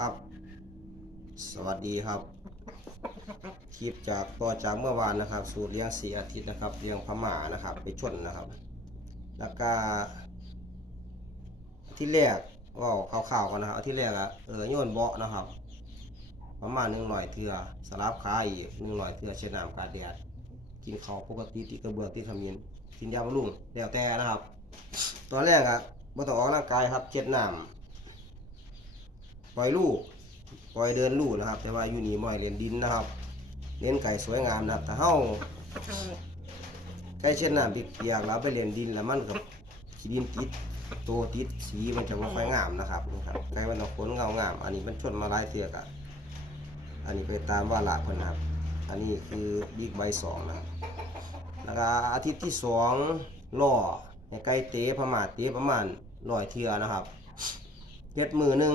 ครับ สวัสดีครับ คลิปจากต่อจากเมื่อวานนะครับ สูตรเลี้ยงสีอาทิตย์นะครับเลี้ยงพม่านะครับ ไปชนนะครับ แล้วก็ที่แรกว่าข่าวๆกันนะครับที่แรกอะเออโยนเบาะนะครับ ประมาณหนึ่งหน่อยเถื่อสลับขาอีกหนึ่งหน่อยเถื่อเช็ดน้ำกาดแดดกินข้าวปกติที่กระเบื้องที่ขมิ้นกินยาบำรุงแล้วแต่นะครับ ตอนแรกอะบ่ต้องออกกำลังกายครับเช็ดน้ำ ปล่อยลูกปล่อยเดินลูกนะครับ แต่ว่าอยู่นี่บ่อยเรียนดินนะครับเลี้ยงไก่สวยงามนะครับแต่เฮาไก่เช็ดน้ำเปียกๆแล้วไปเรียนดินแล้วมันกับขี้ดินติดตัวติดสีมันจะบ่ค่อยงามนะครับนะครับไก่มันต้องขนเงางาม อันนี้มันชนมาหลายเทือกอะอันนี้ไปตามว่าละเพิ่นนะครับ อันนี้คือบิ๊กไบสองนะครับแล้วก็อาทิตย์ที่สองล่อให้ไก่เตะประมาณเตะประมาณร้อยเทือนะครับเฮ็ดมือหนึ่ง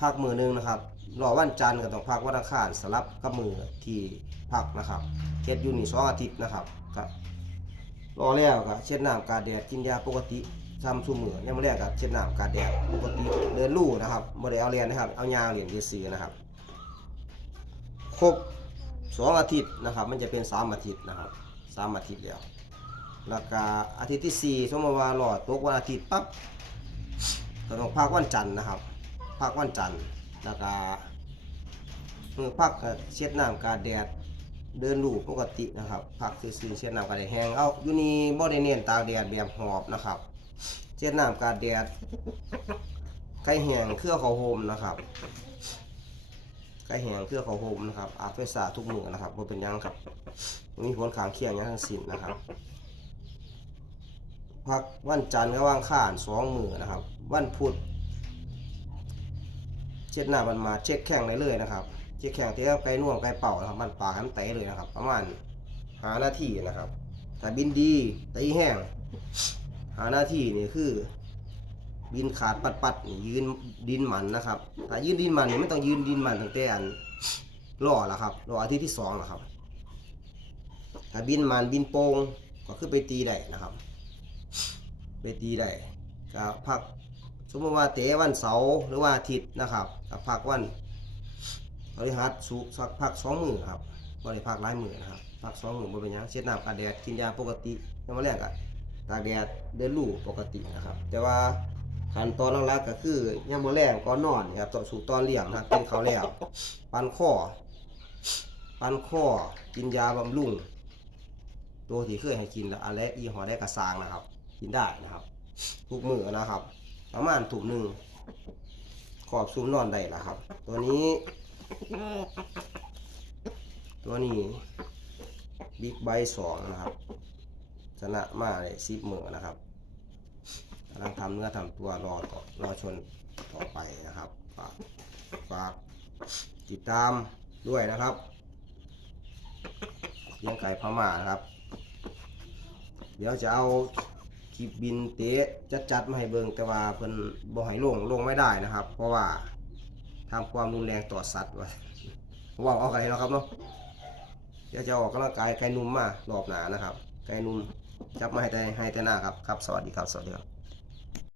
พักมือหนึ่งนะครับรอวันจันทร์ก็ต้องพักวันอังคารสลับกับมือที่พักนะครับเฮ็ดอยู่นี่สองอาทิตย์นะครับครับรอแล้วก็เช็ดน้ำกาแดดกินยาปกติทำซุมือยังไม่แรกก็เช็ดน้ำกาแดดปกติเดินลู่นะครับบ่ได้เอาเรียนนะครับ เอายางเหรียญซื้อนะครับ ครบสองอาทิตย์นะครับ มันจะเป็นสามอาทิตย์นะครับสามอาทิตย์แล้วแล้วก็อาทิตย์ที่สี่สมมติว่าหลอดตกวันอาทิตย์ปั๊บก็ต้องพักวันจันทร์นะครับ พักวันจันทร์แล้วก็มือพักก็เช็ดน้ำกาแดดเดินลู่ปกตินะครับพักซื่อเช็ดน้ำกาแดดแห้งเอาอยู่นี่บ่ได้เน้นตากแดดแบบหอบนะครับเช็ดน้ำกาแดดไก่แห้งเครือเขาโฮมนะครับไก่แห้งเครือเขาโฮมนะครับอาบไฟสาทุกมือนะครับบ่เป็นยังครับมีผลขางเคียงยังทั้งสิ้นนะครับพักวันจันทร์ก็ว่างข้านสองมือนะครับ วันพุธ ช็ดหน้ามันมาเช็คแข้งได้เลยนะครับ เช็คแข้งเตะไก่น่วงไก่เป่านะครับมันปากมันเตะเลยนะครับ ประมาณหานาที่นะครับถ้าบินดีตีแห้ง หาหน้าที่นี่คือ บินขาดปัดปัดยืนดินหมันนะครับถ้ายืนดินหมันนี่ไม่ต้องยืนดินหมันตั้งแต่อันรอละครับรออาทิตย์ที่สองละครับถ้าบินหมันบินโปงก็คือไปตีได้นะครับ ไปตีได้ก็พัก สมมติว่าเตะวันเสาร์หรือว่าอาทิตย์นะครับพักวันพฤหัสสุสักพักสองมือครับบ่ได้พักหลายมือนะครับพักสองมือบ่เป็นยังเช็ดน้ำกาดแดดกินยาปกติยังมาแรกอะตากแดดเดินลู่ปกตินะครับ แต่ว่าขั้นตอนหลักๆก็คือยามมื้อแรกก่อนอนนะครับต้อสู่ตอนเลี้ยงนะครับกินข้าแล้วปันข้อปันข้อกินยาบำรุงตัวที่เคยให้กินแล้วอะไรอีหอได้กระซางนะครับ กินได้นะครับ ทุกมือนะครับ ประมาณถุงหนึ่งขอบซุ้มนอนได้ละครับ ตัวนี้ ตัวนี้บิ๊กไบสองนะครับ ชนะมาเลยสิบมือนะครับกำลังทำเนื้อทำตัวรอต่อรอชนต่อไปนะครับฝากฝากติดตามด้วยนะครับเลี้ยงไก่พม่านะครับ เดี๋ยวจะเอา คลิปบินเตะจัดจัดๆมาให้เบิงแต่ว่าเพิ่นบ่ให้ลงลงไม่ได้นะครับ เพราะว่าทำความรุนแรงต่อสัตว์ไว้ว่าเอากันให้เราะครับเนาะเดี๋ยวจะออกกำลังกายไก่นุ่มมารอบหนานะครับ ไก่นุ่มจับมาให้แต่ให้แต่หน้าครับครับ สวัสดีครับ สวัสดีครับ